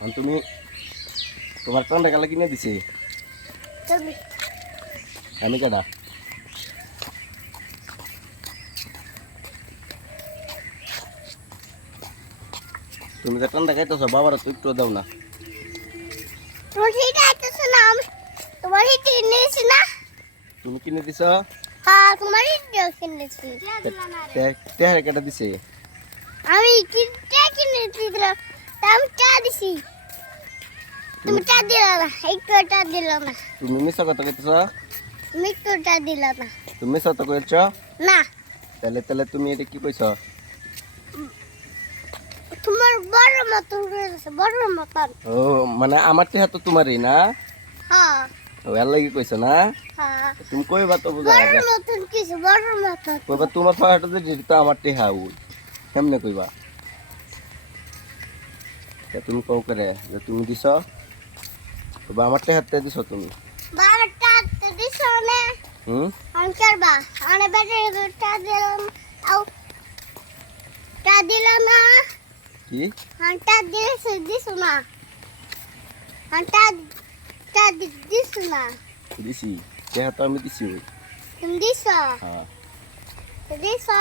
তুমি তোমার টান্ডা গালা কিনে দিছি আমি কেডা তুমি যে টান্ডা খাইতেছ বাবার তো একটু দাও না তোমার হিটে আইতেছে না তোমার হিটে কিনেছি না তুমি কিনে দিছ হ্যাঁ তোমার হিটে কিনেছি তেহারে কেটে দিছে আমি কিনেছি দিলাম আমি চা দিছি তুমি চা দিলা না একটু চা দিলা না তুমি মিছা কথা কইতেছ তুমি একটু চা দিলা না তুমি মিছা কথা কইছ না তাহলে তাহলে তুমি এটা কি কইছ তোমার বড় মতন করেছে বড় মতন ও মানে আমার টেহা তো তোমারই না হ্যাঁ ও এর লাগি কইছ না হ্যাঁ তুমি কইবা তো বুঝা বড় মতন কিছু বড় মতন কইবা তোমার ফাটা যে যেটা তো আমার টেহা ওই কেমনে কইবা তা তুমি কও করে যে তুমি দিছ কইবা আমার টেহাতে দিছ তুমি বারটা দিছো না হুম করবা আনে বেটে চা দিলাম আও চা দিলাম না কি হাঁটা দিছো না হাঁটা চা দিছো না দিছি টেহা তো আমি দিছি ওই তুমি দিছো হ্যাঁ দিছো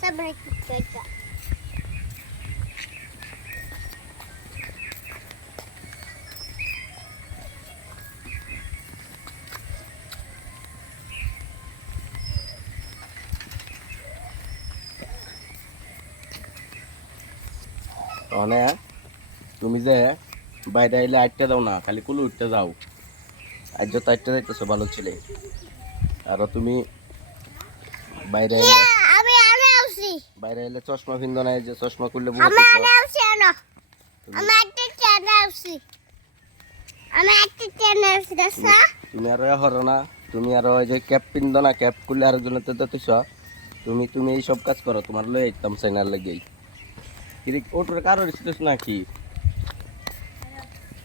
সবাই কিটা মানে তুমি যে বাইরে আইলে আটটা দাও না খালি কুলু উঠতে যাও আজ যত আটটা যাইতেছো ভালো ছেলে আর তুমি বাইরে আইলে আমি আছি বাইরে আইলে চশমা পিন্দো না যে চশমা করলে আমি বহুত আছি না আমি একটা চ্যানেল আছি আমি একটা চ্যানেল আছি দসা তুমি আর হরো না তুমি আর ওই যে ক্যাপ পিন্দো না ক্যাপ করলে আরেকজনের তো তুইছ তুমি তুমি এই সব কাজ করো তোমার লই একদম চাইনার লাগেই কি ওটোর কারো রিসিস নাকি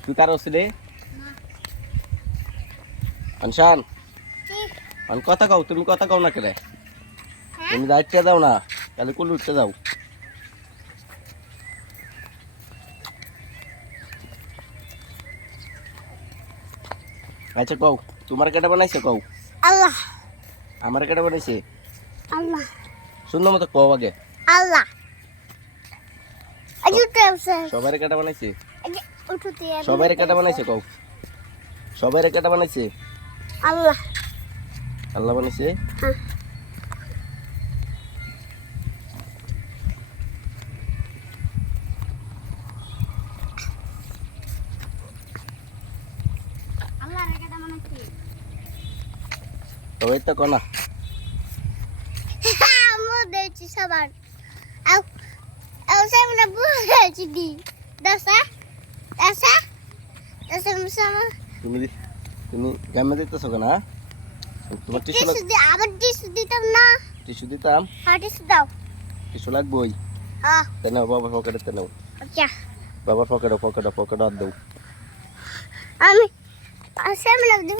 তুই কারো ছিলে আনশান আন কথা কও তুমি কথা কও না কেরে তুমি দায়িত্ব দাও না তাহলে কুল উঠতে যাও আচ্ছা কও তোমার কেটে বানাইছে কও আল্লাহ আমার কেটে বানাইছে আল্লাহ সুন্দর মতো কও আগে আল্লাহ আজুতে আছে সবাই কেটে বানাইছে উঠতে সবাই কেটে বানাইছে কও সবাই কেটে বানাইছে আল্লাহ আল্লাহ বানাইছে হ্যাঁ আল্লাহ রেখাটা বানাইছে সবাই তো কোনা আমো দেছি সবার আও আও সামনে বুঝাইছি দি দসা দসা দসা মুসামা তুমি তুমি গ্রামে দিতেছো কেনা তোমার টিস্যু টিসু দি আবার টিসু দিতাম না টিস্যু দিতাম হ্যাঁ টিসু দাও টিস্যু লাগবেই হ্যাঁ তাই নাও বাবার পকেটে নাও আচ্ছা বাবার পকেটে আর দাও আমি সামনে দিব